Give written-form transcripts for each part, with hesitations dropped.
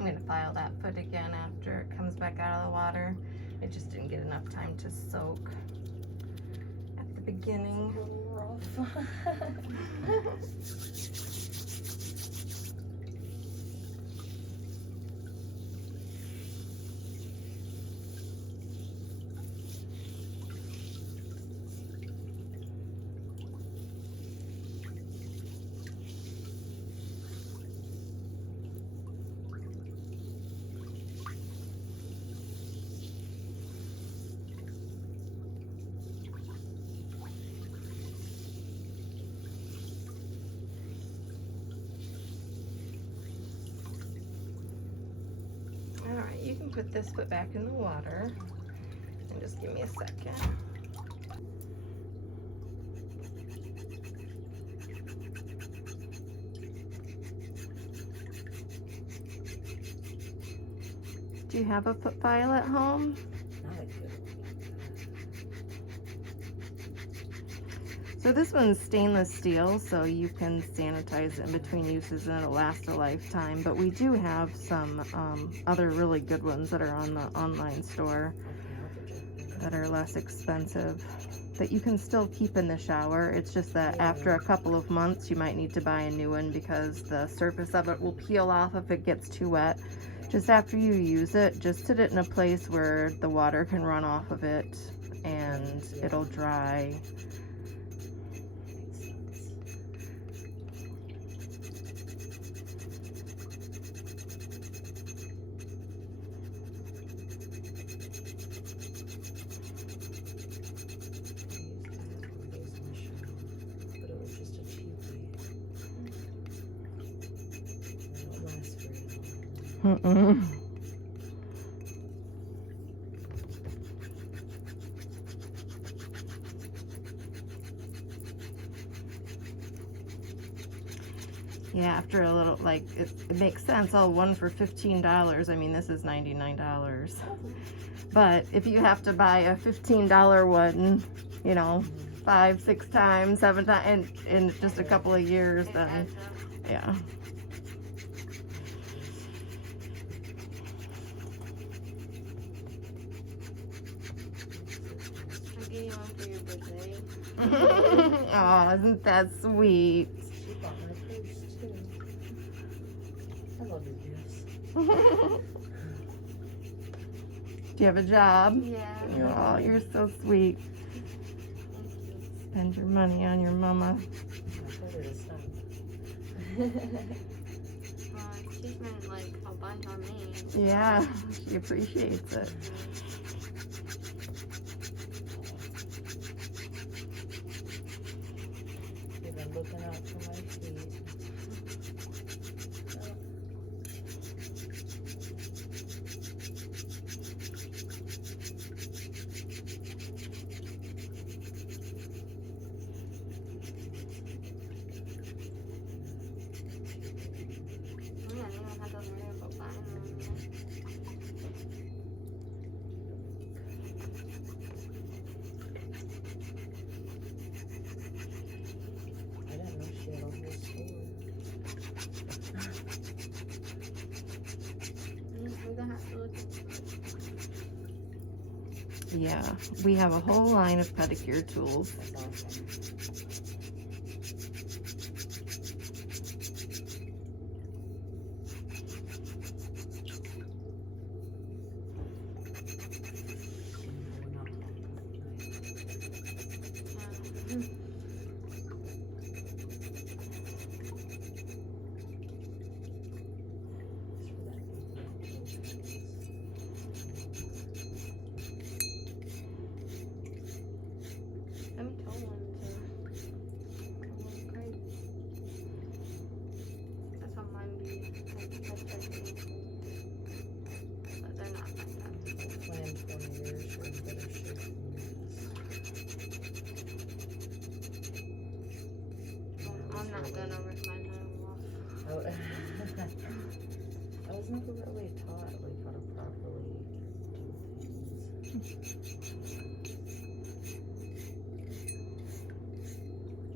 I'm going to file that foot again after it comes back out of the water. It just didn't get enough time to soak at the beginning. It's a little rough. Alright, you can put this foot back in the water and just give me a second. Do you have a foot file at home? So this one's stainless steel, so you can sanitize it in between uses and it'll last a lifetime. But we do have some other really good ones that are on the online store that are less expensive that you can still keep in the shower. It's just that after a couple of months you might need to buy a new one because the surface of it will peel off if it gets too wet. Just after you use it, just sit it in a place where the water can run off of it and it'll dry. Yeah, after a little, like, it makes sense. Oh, one for $15. I mean, this is $99. But if you have to buy a $15 one, you know, 5, 6 times, 7 times, in just a couple of years, then, yeah. Oh, isn't that sweet? She bought my purse too. I love your gifts. Do you have a job? Yeah. Oh, you're so sweet. Spend your money on your mama. I told her to stop. She's been like a bunch on me. Yeah, she appreciates it. You're gonna Yeah, we have a whole line of pedicure tools. That's awesome. Them toe ones are crazy. That's how mine be. But they're not like that. Plan 20 years, you're in better shape than I'm not gonna rip my nail off. this. I was never really taught like how to properly do things.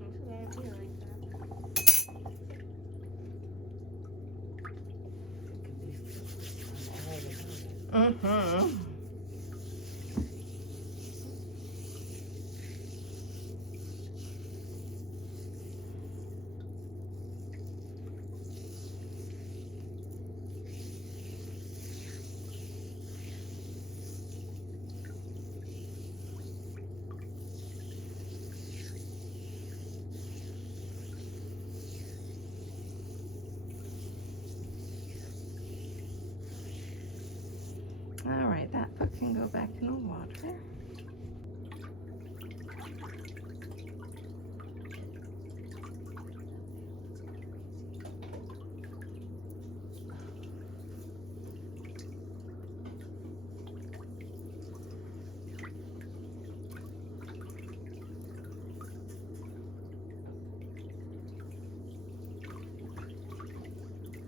Actually, I do like that. It could be focused on all the time. Mm-hmm. All right, that foot can go back in the water.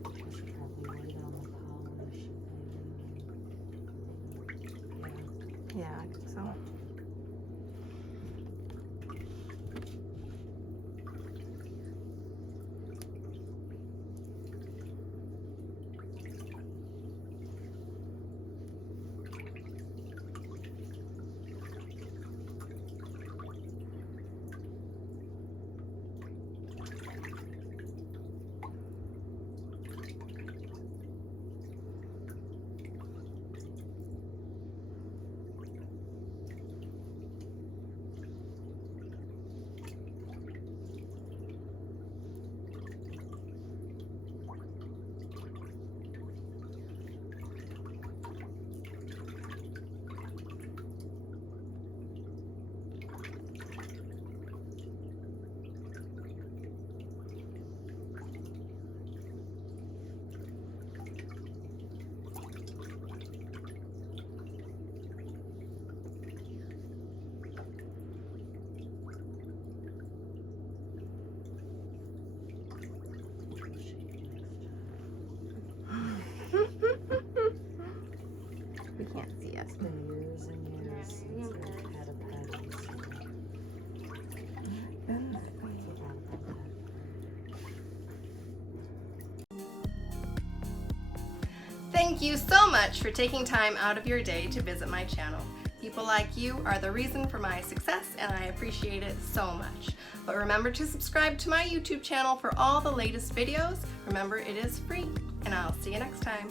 I should probably wait on the polish. Yeah, I think so. We can't see us. It's been years and years Yeah, since you I've bet. had a pet. Thank you so much for taking time out of your day to visit my channel. People like you are the reason for my success, and I appreciate it so much. But remember to subscribe to my YouTube channel for all the latest videos. Remember, it is free, and I'll see you next time.